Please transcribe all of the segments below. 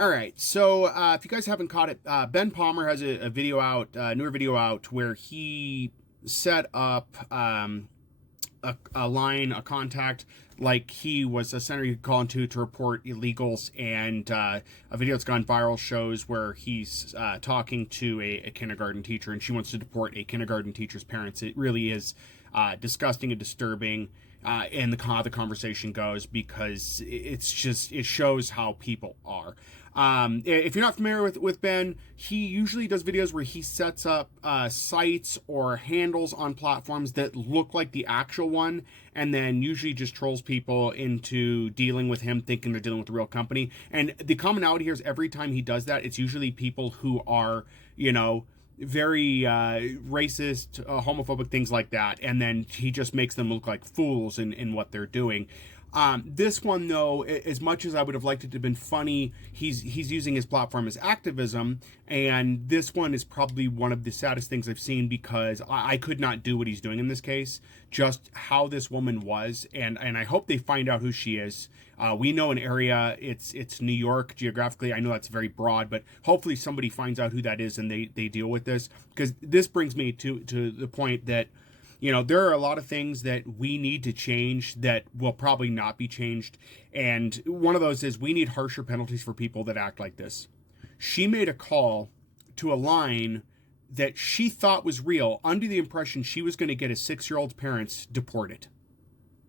All right, so if you guys haven't caught it, Ben Palmer has a video out, newer video out, where he set up a line, a contact, like he was a center you could call into to report illegals, and a video that's gone viral shows where he's talking to a kindergarten teacher, and she wants to deport a kindergarten teacher's parents. It really is disgusting and disturbing. And how the conversation goes, because it shows how people are. If you're not familiar with Ben, he usually does videos where he sets up sites or handles on platforms that look like the actual one, and then usually just trolls people into dealing with him, thinking they're dealing with a real company. And the commonality here is every time he does that, it's usually people who are, very racist, homophobic, things like that, and then he just makes them look like fools in what they're doing. This one, though, as much as I would have liked it to have been funny, he's using his platform as activism, and this one is probably one of the saddest things I've seen, because I could not do what he's doing in this case. Just how this woman was, and I hope they find out who she is. We know an area, it's New York geographically. I know that's very broad, but hopefully somebody finds out who that is and they deal with this, because this brings me to the point that, there are a lot of things that we need to change that will probably not be changed. And one of those is we need harsher penalties for people that act like this. She made a call to a line that she thought was real, under the impression she was going to get a 6-year-old's parents deported.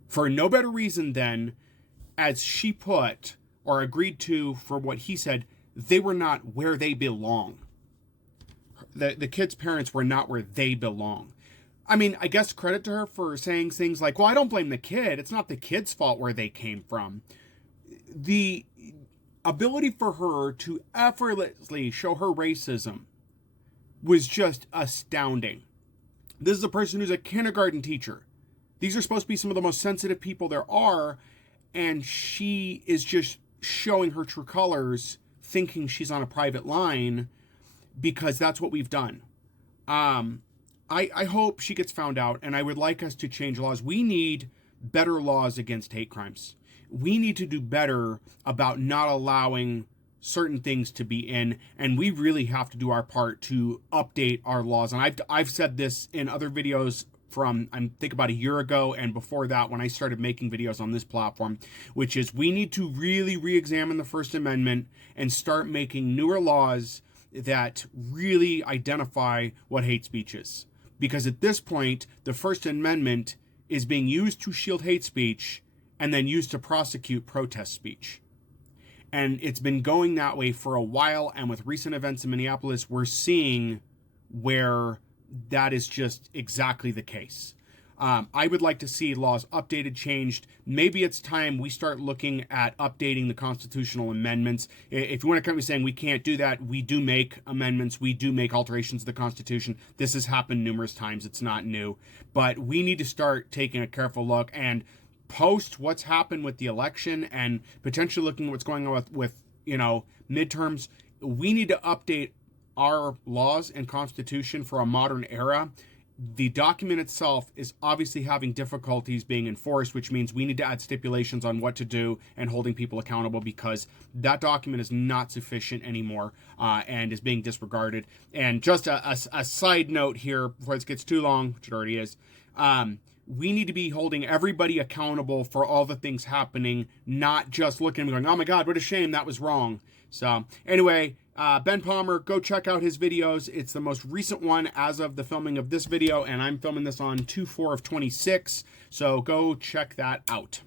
For no better reason than, as she put, or agreed to, for what he said, they were not where they belong. The kid's parents were not where they belong. I mean, I guess credit to her for saying things like, well, I don't blame the kid. It's not the kid's fault where they came from. The ability for her to effortlessly show her racism was just astounding. This is a person who's a kindergarten teacher. These are supposed to be some of the most sensitive people there are, and she is just showing her true colors, thinking she's on a private line, because that's what we've done. I hope she gets found out, and I would like us to change laws. We need better laws against hate crimes. We need to do better about not allowing certain things to be in, and we really have to do our part to update our laws. And I've said this in other videos from, I think, about a year ago, and before that, when I started making videos on this platform, which is we need to really re-examine the First Amendment and start making newer laws that really identify what hate speech is. Because at this point, the First Amendment is being used to shield hate speech and then used to prosecute protest speech. And it's been going that way for a while, and with recent events in Minneapolis, we're seeing where that is just exactly the case. I would like to see laws updated, changed. Maybe it's time we start looking at updating the constitutional amendments. If you want to come and saying we can't do that, we do make amendments. We do make alterations to the Constitution. This has happened numerous times. It's not new. But we need to start taking a careful look and post what's happened with the election and potentially looking at what's going on with midterms. We need to update our laws and Constitution for a modern era. The document itself is obviously having difficulties being enforced, which means we need to add stipulations on what to do and holding people accountable, because that document is not sufficient anymore and is being disregarded. And just a side note here before this gets too long, which it already is, we need to be holding everybody accountable for all the things happening, not just looking and going, oh my God, what a shame, that was wrong. So anyway, Ben Palmer, go check out his videos. It's the most recent one as of the filming of this video, and I'm filming this on 2/4/26, so go check that out.